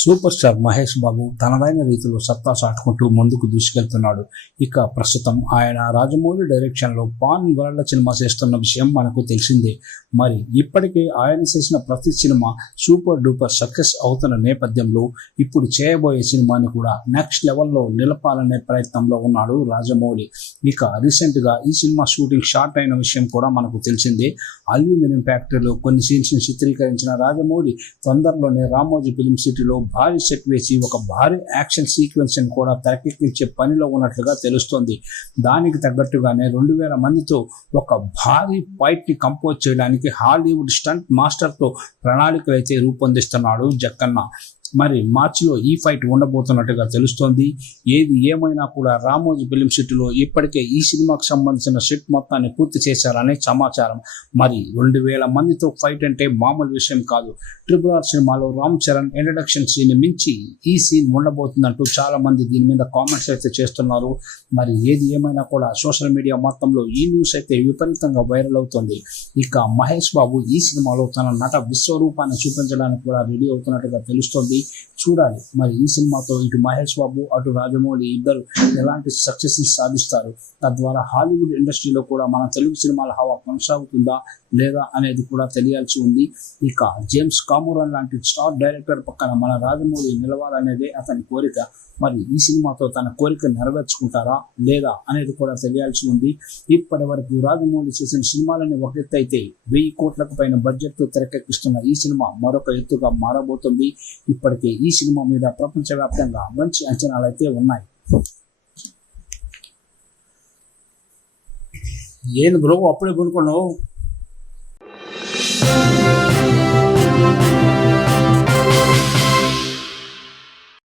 Super star Mahesh Babu తనదైన రీతిలో సత్తా చాటుకుంటూ ముందుకు దూసుకెళ్తున్నాడు. ఇక ప్రస్తుతం ఆయన రాజమౌళి డైరెక్షన్లో పాన్ వరల్డ్ సినిమా చేస్తున్న విషయం మనకు తెలిసిందే. మరి ఇప్పటికే ఆయన చేసిన ప్రతి సినిమా సూపర్ డూపర్ సక్సెస్ అవుతున్న నేపథ్యంలో ఇప్పుడు చేయబోయే సినిమాని కూడా నెక్స్ట్ లెవెల్లో నిలపాలనే ప్రయత్నంలో ఉన్నాడు రాజమౌళి. ఇక రీసెంట్గా ఈ సినిమా షూటింగ్ స్టార్ట్ అయిన విషయం కూడా మనకు తెలిసిందే. అల్యూమినియం ఫ్యాక్టరీలో కొన్ని సీన్స్ని చిత్రీకరించిన రాజమౌళి తొందరలోనే రామోజీ ఫిలిం సిటీలో భారీ సెట్ వేసి ఒక భారీ యాక్షన్ సీక్వెన్స్ ని కూడా తెరకెక్కించే పనిలో ఉన్నట్లుగా తెలుస్తోంది. దానికి తగ్గట్టుగానే 2000 మందితో ఒక భారీ ఫైట్ ని కంపోజ్ చేయడానికి హాలీవుడ్ స్టంట్ మాస్టర్తో ప్రణాళికలు అయితే రూపొందిస్తున్నాడు జక్కన్న. మరి మార్చిలో ఈ ఫైట్ ఉండబోతున్నట్టుగా తెలుస్తోంది. ఏది ఏమైనా కూడా రామోజీ ఫిలిం సిటీలో ఇప్పటికే ఈ సినిమాకు సంబంధించిన సెట్ మొత్తాన్ని పూర్తి చేశారనే సమాచారం. మరి 2000 మందితో ఫైట్ అంటే మామూలు విషయం కాదు. RRR సినిమాలో రామ్ చరణ్ ఇంట్రడక్షన్ సీన్ మించి ఈ సీన్ ఉండబోతుందంటూ చాలా మంది దీని మీద కామెంట్స్ అయితే చేస్తున్నారు. మరి ఏది ఏమైనా కూడా సోషల్ మీడియా మొత్తంలో ఈ న్యూస్ అయితే విపరీతంగా వైరల్ అవుతుంది. ఇక మహేష్ బాబు ఈ సినిమాలో తన నట విశ్వరూపాన్ని చూపించడానికి కూడా రెడీ అవుతున్నట్టుగా తెలుస్తోంది. చూడాలి మరి ఈ సినిమాతో ఇటు మహేష్ బాబు అటు రాజమౌళి ఇద్దరు ఎలాంటి సక్సెస్ సాధిస్తారు. తద్వారా హాలీవుడ్ ఇండస్ట్రీలో కూడా మన తెలుగు సినిమాల హవా కొనసాగుతుందా లేదా అనేది కూడా తెలియాల్సి ఉంది. ఇక జేమ్స్ కామరూన్ లాంటి స్టార్ డైరెక్టర్ పక్కన మన రాజమౌళి నిలవాలనేదే అతని కోరిక. మరి ఈ సినిమాతో తన కోరిక నెరవేర్చుకుంటారా లేదా అనేది కూడా తెలియాల్సి ఉంది. ఇప్పటి వరకు రాజమౌళి చేసిన సినిమాలని ఒక ఎత్తు అయితే 1000 కోట్లకు పైన బడ్జెట్తో తెరకెక్కిస్తున్న ఈ సినిమా మరొక ఎత్తుగా మారబోతుంది. ఇప్పటికే ఈ సినిమా మీద ప్రపంచవ్యాప్తంగా మంచి అంచనాలు అయితే ఉన్నాయి. ఏంది బ్రో అప్పుడే కొనుక్కున్నావు?